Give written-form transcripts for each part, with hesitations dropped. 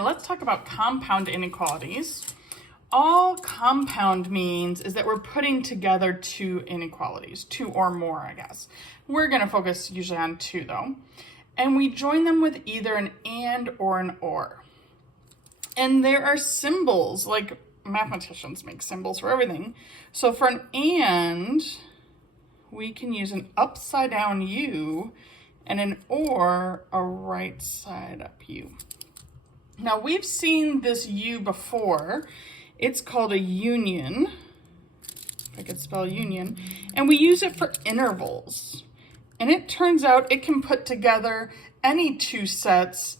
again, let's talk about compound inequalities. All compound means is that we're putting together two inequalities, two or more, I guess. We're going to focus usually on two, though. And we join them with either an and or an or. And there are symbols, like mathematicians make symbols for everything. So for an and, we can use an upside down U, and an or, a right side up U. Now we've seen this U before. It's called a union, if I could spell union, and we use it for intervals. And it turns out it can put together any two sets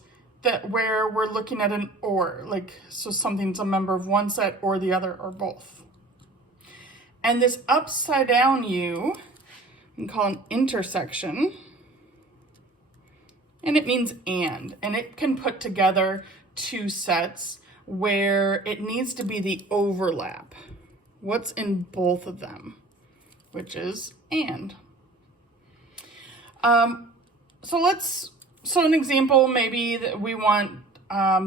where we're looking at an or, like, so something's a member of one set or the other or both. And this upside down U, we can call an intersection, and it means and it can put together two sets where it needs to be the overlap. What's in both of them, which is and. So an example, maybe that we want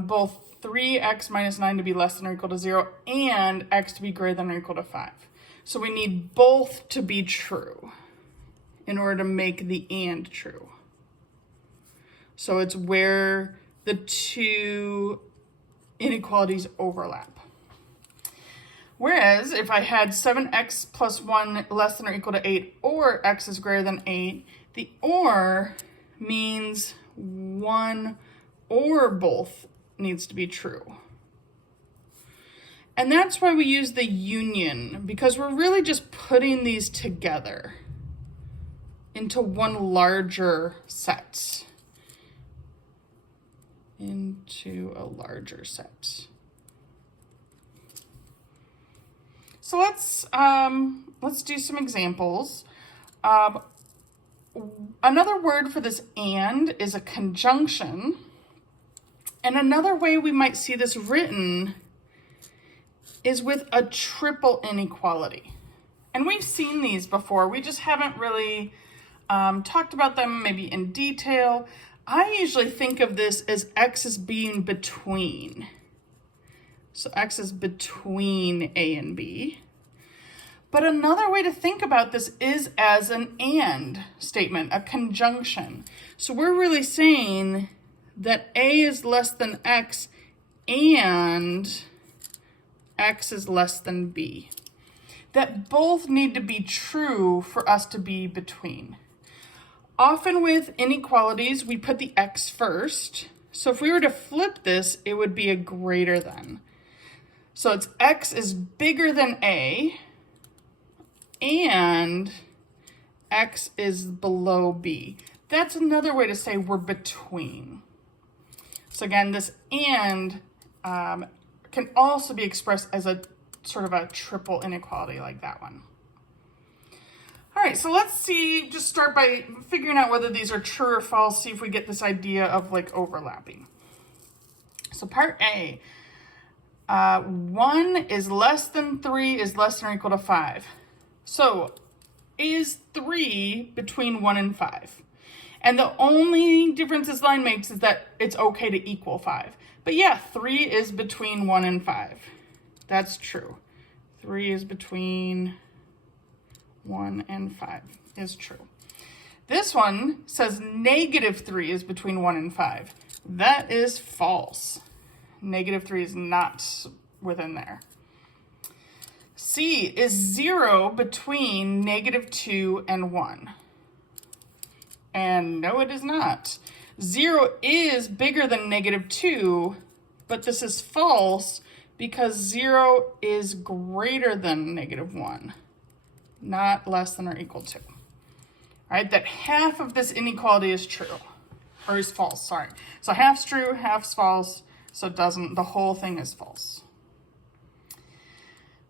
both 3x minus 9 to be less than or equal to 0 and x to be greater than or equal to 5. So we need both to be true in order to make the and true. So it's where the two inequalities overlap. Whereas if I had 7x plus 1 less than or equal to 8 or x is greater than 8, the or means one or both needs to be true. And that's why we use the union, because we're really just putting these together into one larger set. Into a larger set. So let's do some examples. Another word for this and is a conjunction. And another way we might see this written is with a triple inequality. And we've seen these before. We just haven't really talked about them maybe in detail. I usually think of this as x as being between. So x is between A and B. But another way to think about this is as an and statement, a conjunction. So we're really saying that A is less than x and x is less than B. That both need to be true for us to be between. Often with inequalities, we put the x first. So if we were to flip this, it would be a greater than. So it's x is bigger than A, and x is below B. That's another way to say we're between. So again, this and can also be expressed as a sort of a triple inequality like that one. All right, so let's see, just start by figuring out whether these are true or false, see if we get this idea of like overlapping. So part A, 1 is less than 3 is less than or equal to 5. So is 3 between 1 and 5? And the only difference this line makes is that it's okay to equal 5. But yeah, 3 is between 1 and 5. That's true. 3 is between 1 and 5 is true. This one says -3 is between 1 and 5. That is false. -3 is not within there. C is 0 between -2 and 1. And no, it is not. 0 is bigger than -2, but this is false because 0 is greater than -1, not less than or equal to. All right, that half of this inequality is true, or is false, sorry. So half's true, half's false, so it doesn't, the whole thing is false.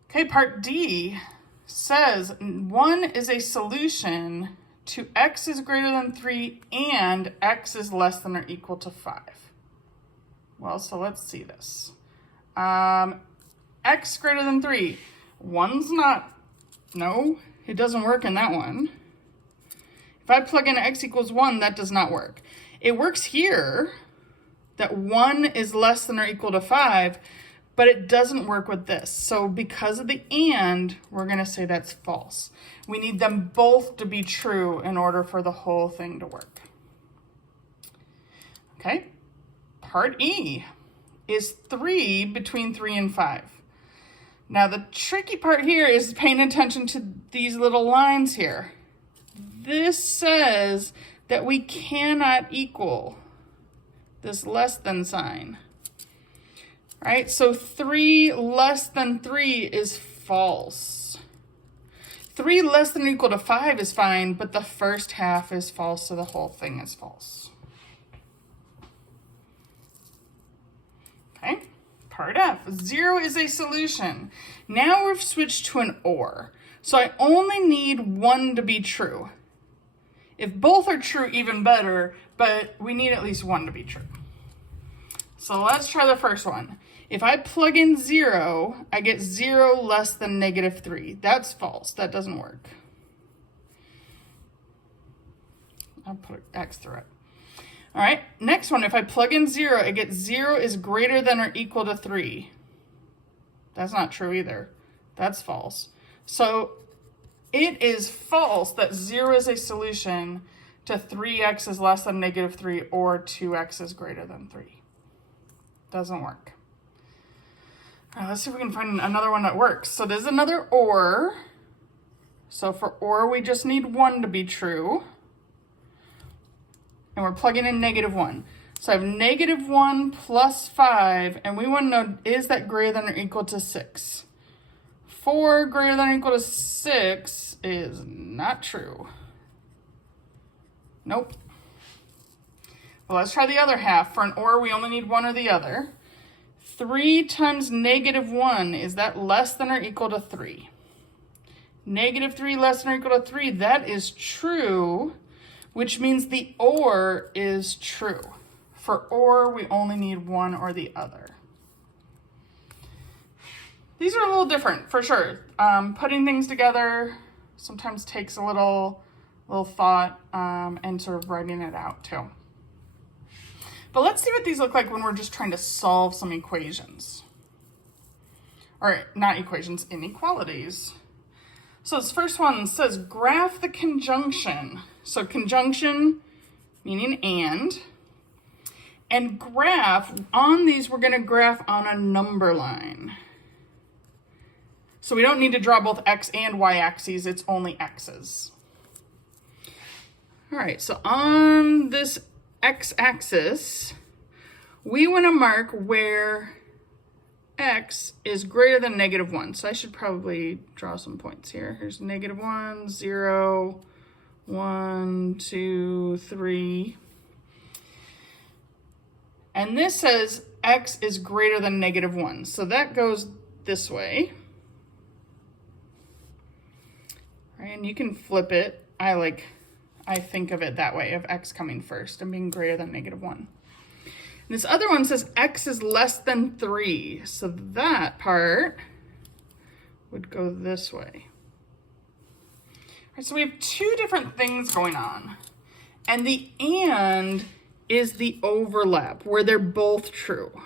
Okay, part D says 1 is a solution to x is greater than 3 and x is less than or equal to 5. Well, so let's see this. X greater than 3. 1's not, no, it doesn't work in that one. If I plug in x equals 1, that does not work. It works here, that 1 is less than or equal to 5, but it doesn't work with this. So because of the and, we're going to say that's false. We need them both to be true in order for the whole thing to work. Okay, part E is 3 between 3 and 5. Now the tricky part here is paying attention to these little lines here. This says that we cannot equal this less than sign. Right, so 3 less than 3 is false. 3 less than or equal to 5 is fine, but the first half is false, so the whole thing is false. Okay, part F, 0 is a solution. Now we've switched to an or. So I only need 1 to be true. If both are true, even better, but we need at least 1 to be true. So let's try the first one. If I plug in 0, I get 0 less than -3. That's false. That doesn't work. I'll put X through it. All right, next one. If I plug in 0, I get 0 is greater than or equal to 3. That's not true either. That's false. So it is false that 0 is a solution to 3x is less than -3 or 2x is greater than 3. Doesn't work. All right, let's see if we can find another one that works. So there's another or. So for or, we just need 1 to be true. And we're plugging in -1. So I have -1 plus 5, and we want to know, is that greater than or equal to 6? 4 greater than or equal to 6 is not true. Nope. Well, let's try the other half. For an or, we only need 1 or the other. 3 times -1, is that less than or equal to 3? -3 less than or equal to 3, that is true, which means the or is true. For or, we only need 1 or the other. These are a little different, for sure. Putting things together sometimes takes a little thought and sort of writing it out too. But let's see what these look like when we're just trying to solve some equations. Or not equations, inequalities. So this first one says graph the conjunction. So conjunction meaning and graph, on these we're going to graph on a number line. So we don't need to draw both x and y axes, it's only x's. All right, so on this x-axis, we want to mark where x is greater than -1. So I should probably draw some points here. Here's -1, 0, 1, 2, 3. And this says x is greater than -1. So that goes this way. All right, and you can flip it. I think of it that way, of x coming first and being greater than -1. And this other one says x is less than 3. So that part would go this way. All right, so we have two different things going on. And the and is the overlap, where they're both true.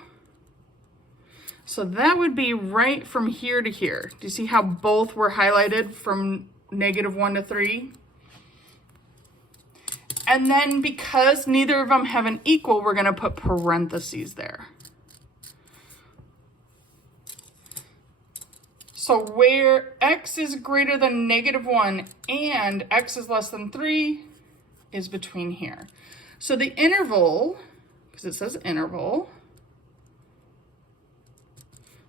So that would be right from here to here. Do you see how both were highlighted from -1 to 3? And then because neither of them have an equal, we're going to put parentheses there. So where x is greater than -1 and x is less than 3 is between here. So the interval, because it says interval,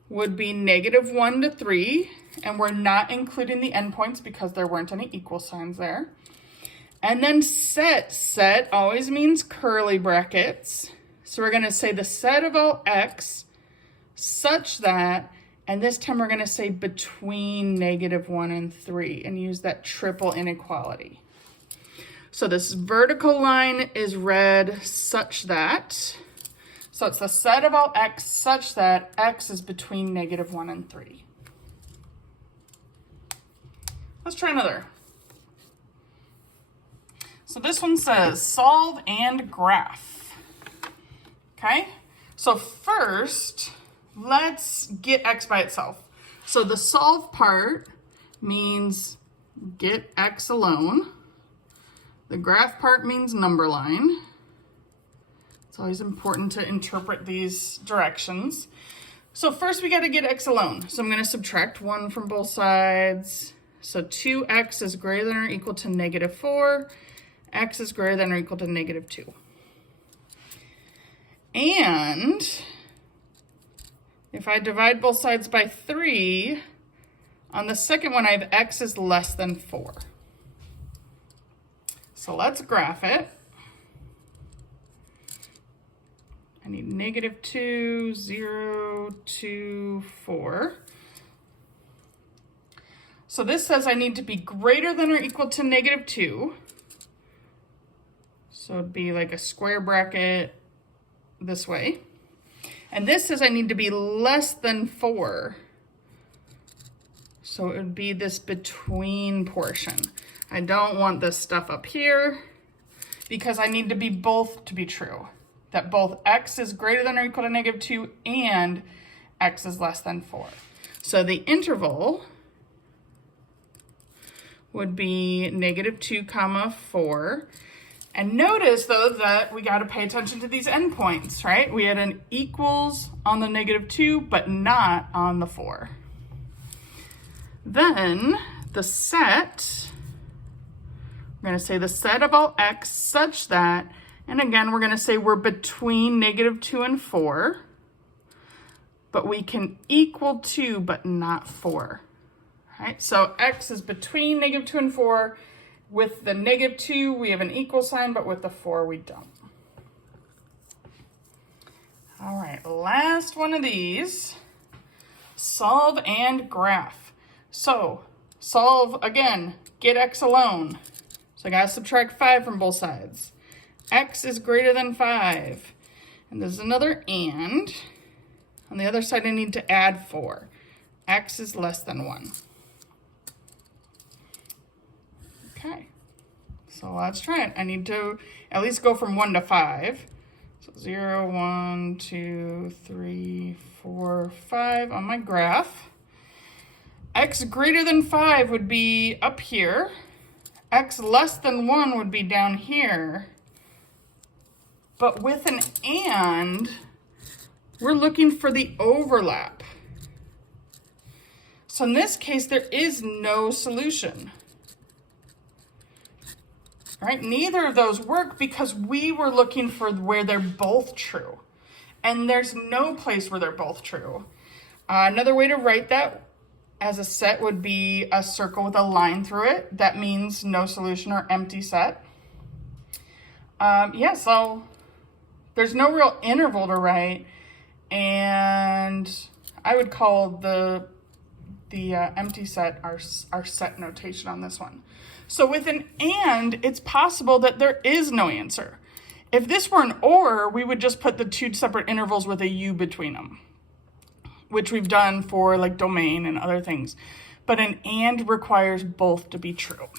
would be -1 to 3, and we're not including the endpoints because there weren't any equal signs there. And then set always means curly brackets. So we're going to say the set of all x such that, and this time we're going to say between -1 and 3 and use that triple inequality. So this vertical line is read such that, so it's the set of all x such that x is between -1 and 3. Let's try another. So this one says solve and graph. Okay, so first, let's get x by itself. So the solve part means get x alone. The graph part means number line. It's always important to interpret these directions. So first we got to get x alone. So I'm going to subtract 1 from both sides. So 2x is greater than or equal to -4. X is greater than or equal to -2. And if I divide both sides by 3, on the second one I have x is less than 4. So let's graph it. I need -2, 0, 2, 4. So this says I need to be greater than or equal to -2. So it'd be like a square bracket this way. And this says I need to be less than 4. So it would be this between portion. I don't want this stuff up here because I need to be both to be true. That both x is greater than or equal to -2 and x is less than 4. So the interval would be -2, 4. And notice though that we got to pay attention to these endpoints, right? We had an equals on the -2, but not on the 4. Then the set, we're going to say the set of all x such that, and again, we're going to say we're between -2 and 4, but we can equal 2, but not 4. All right, so x is between -2 and 4. With the -2, we have an equal sign, but with the 4, we don't. All right, last one of these, solve and graph. So solve, again, get x alone. So I gotta subtract 5 from both sides. X is greater than 5. And there's another and. On the other side, I need to add 4. X is less than 1. Okay, so let's try it. I need to at least go from 1 to 5. So 0, 1, 2, 3, 4, 5 on my graph. X greater than 5 would be up here. X less than 1 would be down here. But with an and, we're looking for the overlap. So in this case, there is no solution. Right? Neither of those work because we were looking for where they're both true. And there's no place where they're both true. Another way to write that as a set would be a circle with a line through it. That means no solution or empty set. Yeah, so there's no real interval to write. And I would call the empty set our set notation on this one. So with an and, it's possible that there is no answer. If this were an or, we would just put the 2 separate intervals with a u between them, which we've done for like domain and other things. But an and requires both to be true.